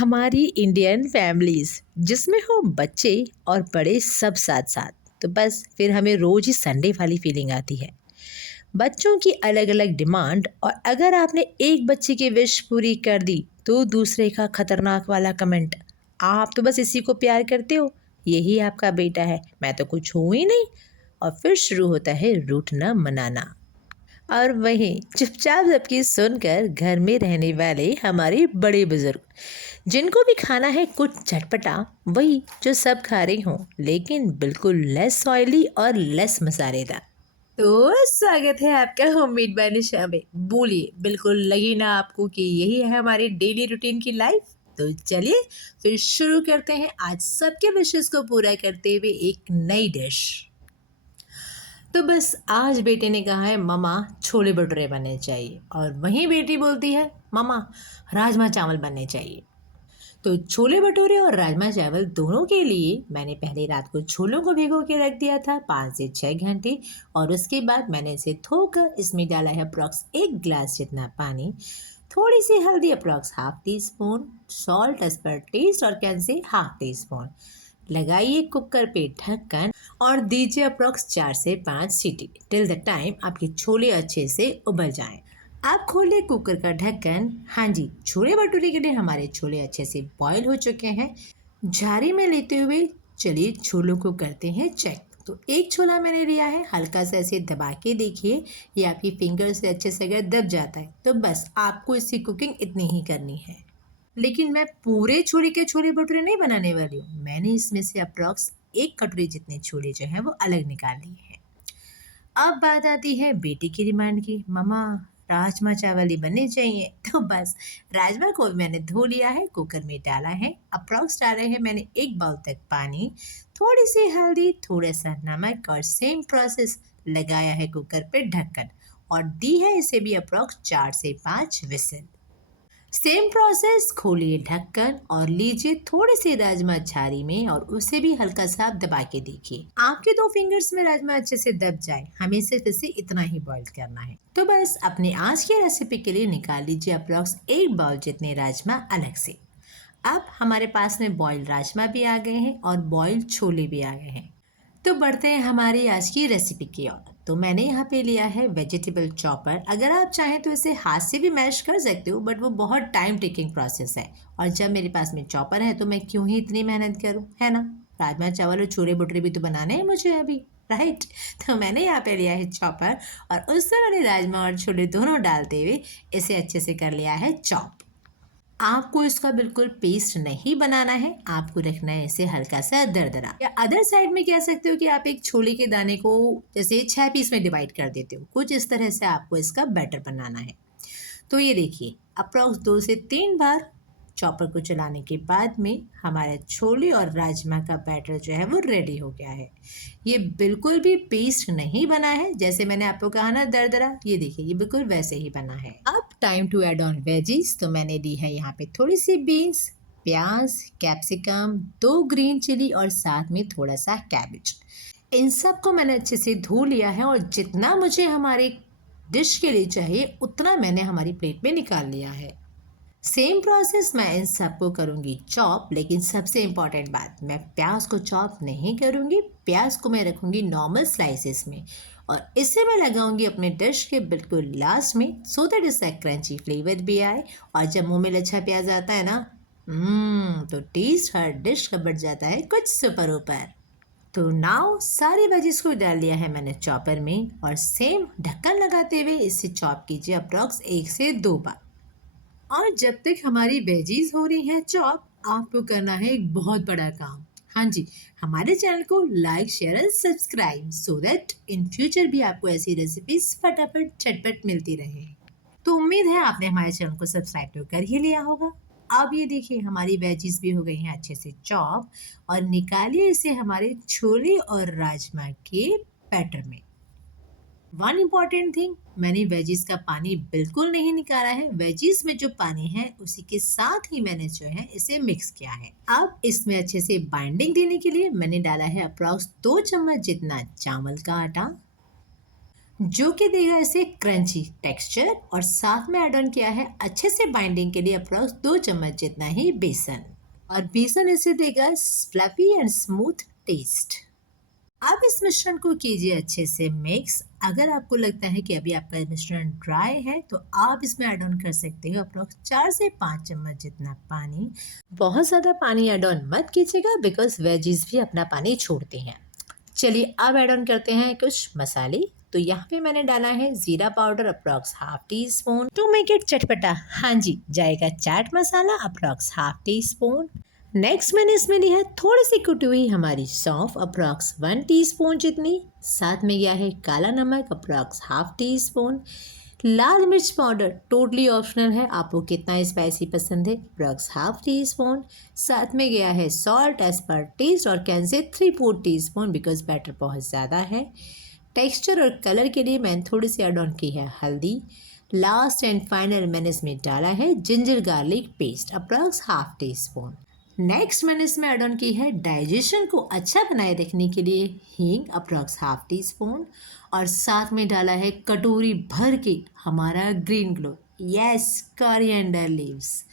हमारी Indian families जिसमें हो बच्चे और बड़े सब साथ साथ, तो बस फिर हमें रोज़ ही संडे वाली फीलिंग आती है। बच्चों की अलग अलग डिमांड, और अगर आपने एक बच्चे की विश पूरी कर दी तो दूसरे का खतरनाक वाला कमेंट, आप तो बस इसी को प्यार करते हो, यही आपका बेटा है, मैं तो कुछ हूँ ही नहीं। और फिर शुरू होता है रूठना मनाना। और वहीं चुपचाप सबकी सुनकर घर में रहने वाले हमारे बड़े बुजुर्ग, जिनको भी खाना है कुछ चटपटा, वही जो सब खा रही हों, लेकिन बिल्कुल लेस ऑयली और लेस मसालेदार। तो स्वागत है आपका होममेड बाय निशा में। बोलिए, बिल्कुल लगी ना आपको कि यही है हमारी डेली रूटीन की लाइफ? तो चलिए फिर शुरू करते हैं आज सबके विशेष को पूरा करते हुए एक नई डिश। तो बस आज बेटे ने कहा है मम्मा छोले भटूरे बनने चाहिए, और वहीं बेटी बोलती है मम्मा राजमा चावल बनने चाहिए। तो छोले भटूरे और राजमा चावल दोनों के लिए मैंने पहले रात को छोलों को भिगो के रख दिया था 5 से 6 घंटे, और उसके बाद मैंने इसे धोकर इसमें डाला है अप्रॉक्स 1 गिलास जितना पानी, थोड़ी सी हल्दी approx half teaspoon, salt as per taste और कैन से हाफ टी स्पून। लगाइए कुकर पे ढक्कन और दीजिए अप्रॉक्स 4 से 5 सीटी टिल द टाइम आपके छोले अच्छे से उबल जाएं। आप खोलिए कुकर का ढक्कन। हाँ जी, छोले भटूरे के लिए हमारे छोले अच्छे से बॉईल हो चुके हैं। झाड़ी में लेते हुए चलिए छोलों को करते हैं चेक। तो एक छोला मैंने लिया है, हल्का सा ऐसे दबा के देखिए, ये आपकी फिंगर से अच्छे से अगर दब जाता है तो बस आपको इसकी कुकिंग इतनी ही करनी है। लेकिन मैं पूरे छोले के छोले भटूरे नहीं बनाने वाली हूँ, मैंने इसमें से अप्रॉक्स 1 कटोरी जितने छोले जो हैं वो अलग निकाल लिए हैं। अब बात आती है बेटी की डिमांड की, मम्मा राजमा चावल ही बनने चाहिए। तो बस राजमा को मैंने धो लिया है, कुकर में डाला है, अप्रॉक्स डाले हैं मैंने 1 बाउल तक पानी, थोड़ी सी हल्दी, थोड़ा सा नमक, और सेम प्रोसेस लगाया है कुकर पे ढक्कन, और दी है इसे भी अप्रॉक्स 4 से 5 विसल। सेम प्रोसेस, खोलिए ढक्कन और लीजिए थोड़े से राजमा छारी में, और उसे भी हल्का सा आप दबा के देखिए, आपके 2 फिंगर्स में राजमा अच्छे से दब जाए, हमें सिर्फ इसे इतना ही बॉईल करना है। तो बस अपने आज की रेसिपी के लिए निकाल लीजिए अप्रॉक्स 1 बाउल जितने राजमा अलग से। अब हमारे पास में बॉइल्ड राजमा भी आ गए हैं और बॉइल्ड छोले भी आ गए हैं। तो बढ़ते हैं हमारी आज की रेसिपी की ओर। तो मैंने यहाँ पे लिया है वेजिटेबल चॉपर। अगर आप चाहें तो इसे हाथ से भी मैश कर सकते हो, बट वो बहुत टाइम टेकिंग प्रोसेस है, और जब मेरे पास में चॉपर है तो मैं क्यों ही इतनी मेहनत करूँ, है ना। राजमा चावल और छोले भटूरे भी तो बनाने हैं मुझे अभी, राइट। तो मैंने यहाँ पे लिया है चॉपर, और उससे मैंने राजमा और छोले दोनों डालते हुए इसे अच्छे से कर लिया है चॉप। आपको इसका बिल्कुल पेस्ट नहीं बनाना है, आपको रखना है इसे हल्का सा दरदरा। या अदर साइड में कह सकते हो कि आप एक छोले के दाने को जैसे 6 पीस में डिवाइड कर देते हो, कुछ इस तरह से आपको इसका बैटर बनाना है। तो ये देखिए अप्रॉक्स 2 से 3 बार चॉपर को चलाने के बाद में हमारे छोले और राजमा का बैटर जो है वो रेडी हो गया है। ये बिल्कुल भी पेस्ट नहीं बना है, जैसे मैंने आपको कहा ना दरदरा, ये देखिए ये बिल्कुल वैसे ही बना है। अब time to add on veggies. तो मैंने दी है यहाँ पे थोड़ी सी बीन्स, प्याज, कैप्सिकम, 2 ग्रीन चिली, और साथ में थोड़ा सा कैबेज। इन सब को मैंने अच्छे से धो लिया है, और जितना मुझे हमारे डिश के लिए चाहिए उतना मैंने हमारी प्लेट में निकाल लिया है। सेम प्रोसेस मैं इन सबको करूँगी चॉप, लेकिन सबसे इम्पॉर्टेंट बात, मैं प्याज को चॉप नहीं करूँगी, प्याज को मैं रखूँगी नॉर्मल स्लाइसेस में, और इसे मैं लगाऊंगी अपने डिश के बिल्कुल लास्ट में, सो दैट इसका क्रंची फ्लेवर भी आए, और जब मुंह में लच्छा प्याज आता है ना, तो टेस्ट हर डिश का बढ़ जाता है कुछ सुपर ऊपर। तो नाउ सारी वेजिस को डाल दिया है मैंने चॉपर में, और सेम ढक्कन लगाते हुए इसे चॉप कीजिए अप्रॉक्स 1 से 2 बार। और जब तक हमारी वेजीज हो रही हैं चॉप, आपको करना है एक बहुत बड़ा काम। हाँ जी, हमारे चैनल को like, share and subscribe, so that in future भी आपको ऐसी रेसिपीज फटाफट झटपट मिलती रहे। तो उम्मीद है आपने हमारे चैनल को सब्सक्राइब तो कर ही लिया होगा। अब ये देखिए हमारी वेजीज भी हो गई हैं अच्छे से चॉप, और निकालिए इसे हमारे छोले और राजमा के बैटर में। वन इम्पॉर्टेंट थिंग, मैंने वेजिस का पानी बिल्कुल नहीं निकाला है, वेजिस में जो पानी है उसी के साथ ही मैंने जो है इसे मिक्स किया है। अब इसमें अच्छे से बाइंडिंग देने के लिए मैंने डाला है अप्रॉक्स 2 चम्मच जितना चावल का आटा, जो कि देगा इसे क्रंची टेक्सचर। और साथ में ऐड ऑन किया है अच्छे से बाइंडिंग के लिए अप्रॉक्स 2 चम्मच जितना ही बेसन। और बेसन इसे देगा फ्लफी एंड स्मूथ टेस्ट। अब इस मिश्रण को कीजिए अच्छे से मिक्स। अगर आपको लगता है कि अभी आपका मिश्रण ड्राई है तो आप इसमें ऐड ऑन कर सकते हो अप्रॉक्स 4 से 5 चम्मच जितना पानी। बहुत ज़्यादा पानी ऐड ऑन मत कीजिएगा बिकॉज वेजीज भी अपना पानी छोड़ते हैं। चलिए अब ऐड ऑन करते हैं कुछ मसाले। तो यहाँ पे मैंने डाला है जीरा powder approx half teaspoon to make it चटपटा। हाँ जी, जाएगा चाट मसाला approx half teaspoon. Next मैंने इसमें लिया है थोड़ी सी कुटी हुई हमारी सौंफ अप्रॉक्स 1 टीस्पून जितनी। साथ में गया है काला नमक अप्रॉक्स हाफ टी स्पून। लाल मिर्च पाउडर टोटली ऑप्शनल है, आपको कितना स्पाइसी पसंद है, अप्रॉक्स हाफ टी स्पून। साथ में गया है सॉल्ट एज पर टेस्ट और कैन से 3/4 टीस्पून बिकॉज बैटर बहुत ज़्यादा है। टेक्सचर और कलर के लिए मैंने थोड़ी सी ऐड ऑन की है हल्दी। लास्ट एंड फाइनल मैंने इसमें डाला है ginger garlic paste approx half teaspoon. Next मैंने इसमें ऐड ऑन की है डाइजेशन को अच्छा बनाए रखने के लिए हींग अप्रॉक्स हाफ टी स्पून। और साथ में डाला है कटोरी भर के हमारा green glow, yes, coriander leaves.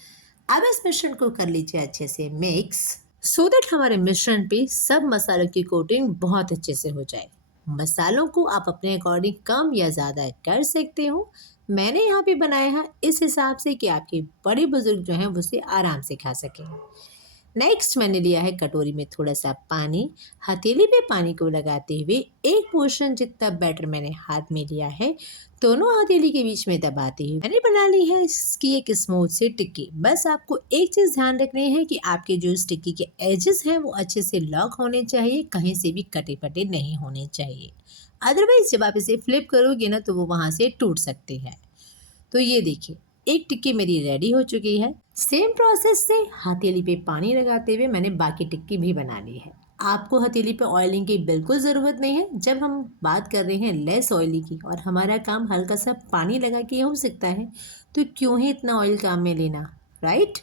अब इस मिश्रण को कर लीजिए अच्छे से मिक्स सो दैट हमारे मिश्रण पे सब मसालों की कोटिंग बहुत अच्छे से हो जाए। मसालों को आप अपने अकॉर्डिंग कम या ज़्यादा कर सकते हो। मैंने यहाँ पे बनाया है इस हिसाब से कि आपके बड़े बुजुर्ग जो हैं वो उसे आराम से खा सकें। नेक्स्ट मैंने लिया है कटोरी में थोड़ा सा पानी। हथेली पे पानी को लगाते हुए एक पोर्शन जितना बैटर मैंने हाथ में लिया है दोनों हथेली के बीच में दबाते हुए मैंने बना ली है इसकी एक स्मूथ सी टिक्की। बस आपको एक चीज़ ध्यान रखनी है कि आपके जो इस टिक्की के एजेस हैं वो अच्छे से लॉक होने चाहिए, कहीं से भी कटे पटे नहीं होने चाहिए। अदरवाइज जब आप इसे फ्लिप करोगे ना तो वो वहाँ से टूट सकते हैं। तो ये देखिए एक टिक्की मेरी रेडी हो चुकी है। सेम प्रोसेस से हथेली पे पानी लगाते हुए मैंने बाकी टिक्की भी बना ली है। आपको हथेली पे ऑयलिंग की बिल्कुल ज़रूरत नहीं है जब हम बात कर रहे हैं लेस ऑयली की और हमारा काम हल्का सा पानी लगा के हो सकता है, तो क्यों ही इतना ऑयल काम में लेना, राइट।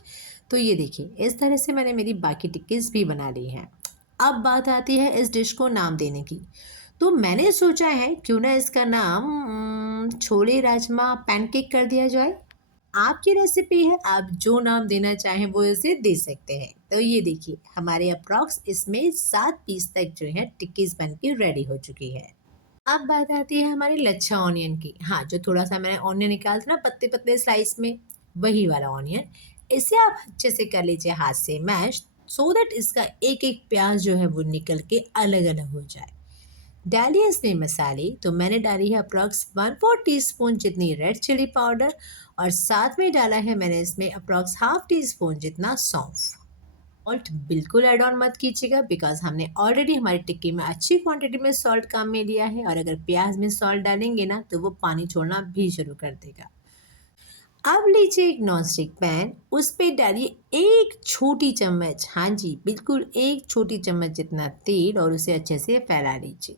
तो ये देखिए इस तरह से मैंने मेरी बाकी टिक्कीज़ भी बना ली हैं। अब बात आती है इस डिश को नाम देने की। तो मैंने सोचा है क्यों ना इसका नाम छोले राजमा पैनकेक कर दिया जाए। आपकी रेसिपी है, आप जो नाम देना चाहें वो इसे दे सकते हैं। तो ये देखिए हमारे अप्रॉक्स इसमें 7 पीस तक जो है टिक्कीज बन के रेडी हो चुकी है। अब बात आती है हमारे लच्छा ऑनियन की। हाँ, जो थोड़ा सा मैंने ऑनियन निकाला था ना पतले पतले स्लाइस में, वही वाला ऑनियन। इसे आप अच्छे से कर लीजिए हाथ से मैश सो दैट इसका एक एक प्याज जो है वो निकल के अलग अलग हो जाए। डालिए इसमें मसाले। तो मैंने डाली है अप्रॉक्स 1/4 टीस्पून जितनी रेड चिली पाउडर और साथ में डाला है मैंने इसमें अप्रॉक्स हाफ टी स्पून जितना सौंफ। सॉल्ट बिल्कुल ऐड ऑन मत कीजिएगा बिकॉज हमने ऑलरेडी हमारी टिक्की में अच्छी क्वांटिटी में सॉल्ट काम में लिया है और अगर प्याज में सॉल्ट डालेंगे ना तो वो पानी छोड़ना भी शुरू कर देगा। अब लीजिए एक नॉनस्टिक पैन, उस पर डालिए एक छोटी चम्मच, हाँ जी बिल्कुल एक छोटी चम्मच जितना तेल और उसे अच्छे से फैला लीजिए।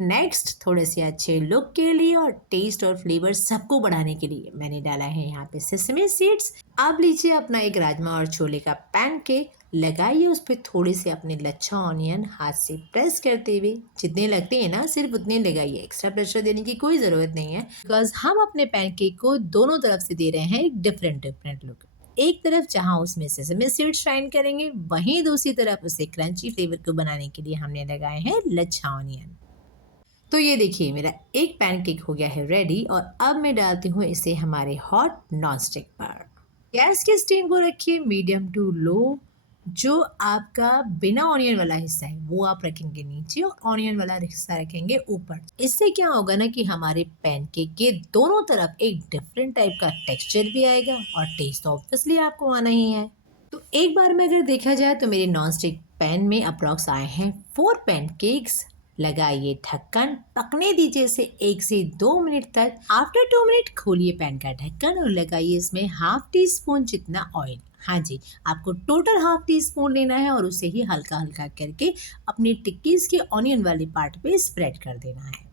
नेक्स्ट थोड़े से अच्छे लुक के लिए और टेस्ट और फ्लेवर सबको बढ़ाने के लिए मैंने डाला है यहाँ पे सेसमी सीड्स। अब लीजिए अपना एक राजमा और छोले का पैनकेक, लगाइए उस पर थोड़े से अपने लच्छा ऑनियन हाथ से प्रेस करते हुए, जितने लगते हैं ना सिर्फ उतने लगाइए, एक्स्ट्रा प्रेशर देने की कोई ज़रूरत नहीं है बिकॉज हम अपने पैनकेक को दोनों तरफ से दे रहे हैं एक डिफरेंट लुक। एक तरफ जहाँ उसमें सेसमी सीड्स शाइन करेंगे, वहीं दूसरी तरफ उसे क्रंची फ्लेवर को बनाने के लिए हमने लगाए हैं लच्छा ऑनियन। तो ये देखिए मेरा एक पैनकेक हो गया है रेडी और अब मैं डालती हूँ इसे हमारे हॉट नॉनस्टिक पर। गैस की स्टीम को रखिए मीडियम टू लो। जो आपका बिना ऑनियन वाला हिस्सा है वो आप रखेंगे नीचे और ऑनियन वाला हिस्सा रखेंगे ऊपर। इससे क्या होगा ना कि हमारे पैनकेक के दोनों तरफ एक डिफरेंट टाइप का टेक्सचर भी आएगा और टेस्ट ऑब्वियसली आपको आना ही है। तो एक बार में अगर देखा जाए तो मेरे नॉनस्टिक पैन में अप्रॉक्स आए हैं 4 पैनकेक्स। लगाइए ढक्कन, पकने दीजिए इसे 1 से 2 मिनट तक। आफ्टर 2 मिनट खोलिए पैन का ढक्कन और लगाइए इसमें हाफ टी स्पून जितना ऑयल। हाँ जी, आपको टोटल हाफ टी स्पून लेना है और उसे ही हल्का हल्का करके अपनी टिक्कीज के ऑनियन वाले पार्ट पे स्प्रेड कर देना है।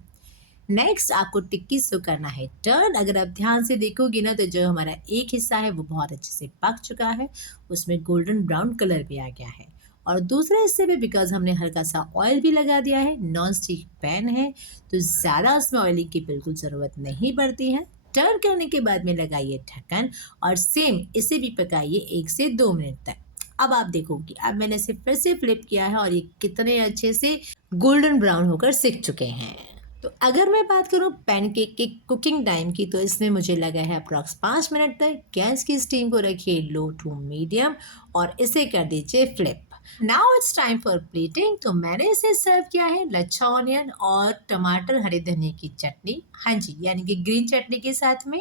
नेक्स्ट आपको टिक्कीज को करना है टर्न। अगर आप ध्यान से देखोगे ना तो जो हमारा एक हिस्सा है वो बहुत अच्छे से पक चुका है, उसमें गोल्डन ब्राउन कलर भी आ गया है और दूसरे हिस्से पे बिकॉज हमने हल्का सा ऑयल भी लगा दिया है, नॉन स्टिक पैन है तो ज़्यादा उसमें ऑयलिंग की बिल्कुल ज़रूरत नहीं पड़ती है। टर्न करने के बाद में लगाइए ढक्कन और सेम इसे भी पकाइए 1 से 2 मिनट तक। अब आप देखोगे अब मैंने इसे फिर से फ्लिप किया है और ये कितने अच्छे से गोल्डन ब्राउन होकर सिक चुके हैं। तो अगर मैं बात करूं पैनकेक के कुकिंग टाइम की तो इसमें मुझे लगा है अप्रॉक्स 5 मिनट तक। गैस की स्टीम को रखिए लो टू मीडियम और इसे कर दीजिए flip. Now it's time for plating. तो मैंने इसे सर्व किया है लच्छा ऑनियन और टमाटर हरे धनिया की चटनी, हाँ जी, यानी कि ग्रीन चटनी के साथ में।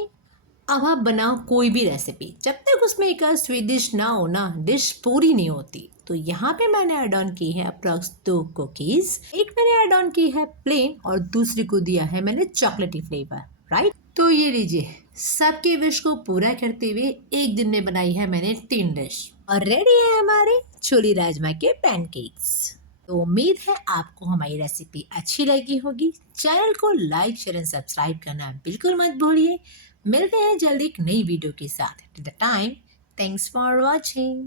अब आप बनाओ कोई भी रेसिपी, जब तक उसमें एक स्वीडिश ना हो ना, डिश पूरी नहीं होती। तो यहाँ पे मैंने ऐड ऑन की है अप्रॉक्स 2 कुकीज़। एक मैंने ऐड ऑन की है प्लेन और दूसरी को दिया है मैंने चॉकलेटी फ्लेवर, राइट। तो ये लीजिए, सबके विश को पूरा करते हुए एक दिन में बनाई है मैंने 3 डिश और रेडी है हमारे छोले राजमा के पैनकेक्स। तो उम्मीद है आपको हमारी रेसिपी अच्छी लगी होगी। चैनल को लाइक शेयर एंड सब्सक्राइब करना बिल्कुल मत भूलिए। मिलते हैं जल्दी एक नई वीडियो के साथ। Till the time, thanks for watching.